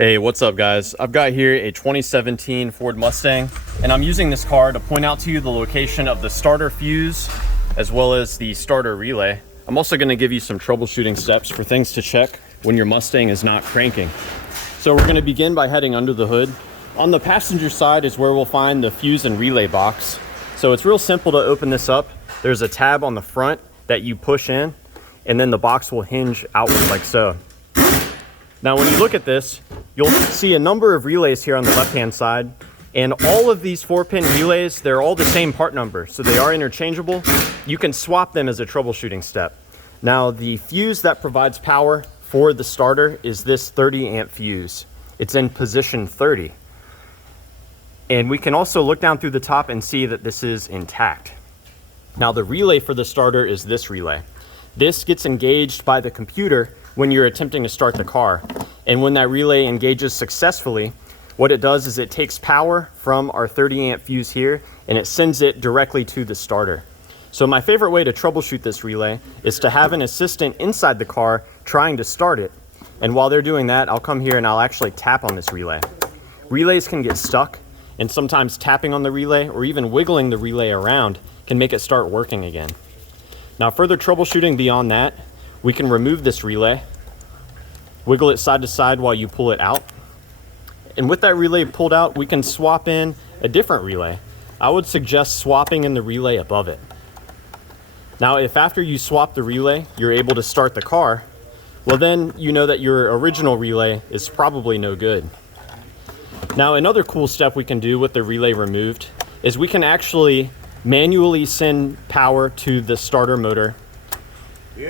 Hey, what's up guys? I've got here a 2017 Ford Mustang, and I'm using this car to point out to you the location of the starter fuse as well as the starter relay. I'm also going to give you some troubleshooting steps for things to check when your Mustang is not cranking. So we're going to begin by heading under the hood. On the passenger side is where we'll find the fuse and relay box. So it's real simple to open this up. There's a tab on the front that you push in, and then the box will hinge outward like so. Now when you look at this, you'll see a number of relays here on the left-hand side, and all of these 4-pin relays, they're all the same part number, so they are interchangeable. You can swap them as a troubleshooting step. Now the fuse that provides power for the starter is this 30 amp fuse. It's in position 30. And we can also look down through the top and see that this is intact. Now the relay for the starter is this relay. This gets engaged by the computer when you're attempting to start the car. And when that relay engages successfully, what it does is it takes power from our 30 amp fuse here and it sends it directly to the starter. So my favorite way to troubleshoot this relay is to have an assistant inside the car trying to start it. And while they're doing that, I'll come here and I'll actually tap on this relay. Relays can get stuck, and sometimes tapping on the relay or even wiggling the relay around can make it start working again. Now further troubleshooting beyond that, we can remove this relay, wiggle it side to side while you pull it out. And with that relay pulled out, we can swap in a different relay. I would suggest swapping in the relay above it. Now, if after you swap the relay, you're able to start the car, well then you know that your original relay is probably no good. Now, another cool step we can do with the relay removed is we can actually manually send power to the starter motor,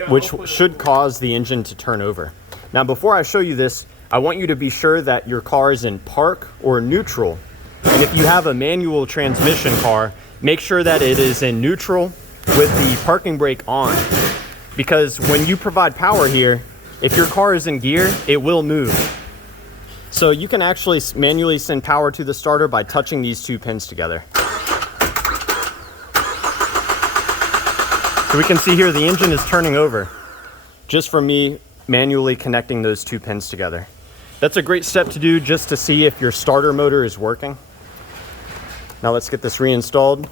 which should cause the engine to turn over. Now, before I show you this, I want you to be sure that your car is in park or neutral. And if you have a manual transmission car, make sure that it is in neutral with the parking brake on. Because when you provide power here, if your car is in gear, it will move. So you can actually manually send power to the starter by touching these two pins together. So we can see here the engine is turning over just from me manually connecting those two pins together. That's a great step to do just to see if your starter motor is working. Now let's get this reinstalled.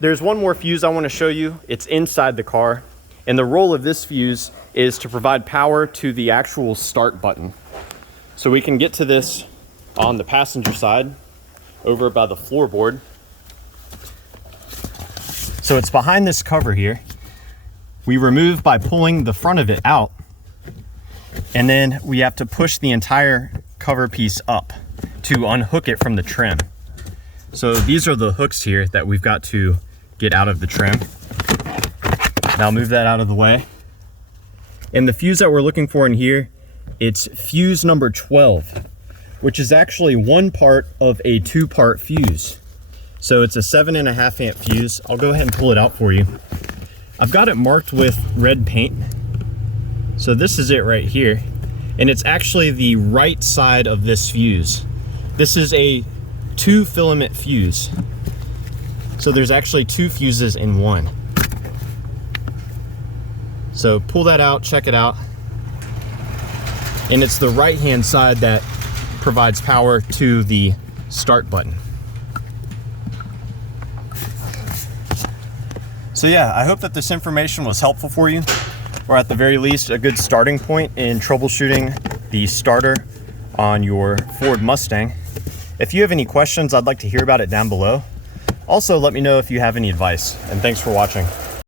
There's one more fuse I want to show you. It's inside the car, and the role of this fuse is to provide power to the actual start button. So we can get to this on the passenger side over by the floorboard. So it's behind this cover here. We remove by pulling the front of it out, and then we have to push the entire cover piece up to unhook it from the trim. So these are the hooks here that we've got to get out of the trim. Now move that out of the way. And the fuse that we're looking for in here, it's fuse number 12, which is actually one part of a 2-part fuse. So it's a 7.5 amp fuse. I'll go ahead and pull it out for you. I've got it marked with red paint. So this is it right here. And it's actually the right side of this fuse. This is a 2-filament fuse. So there's actually 2 fuses in one. So pull that out, check it out. And it's the right-hand side that provides power to the start button. So yeah, I hope that this information was helpful for you, or at the very least a good starting point in troubleshooting the starter on your Ford Mustang. If you have any questions, I'd like to hear about it down below. Also, let me know if you have any advice, and thanks for watching.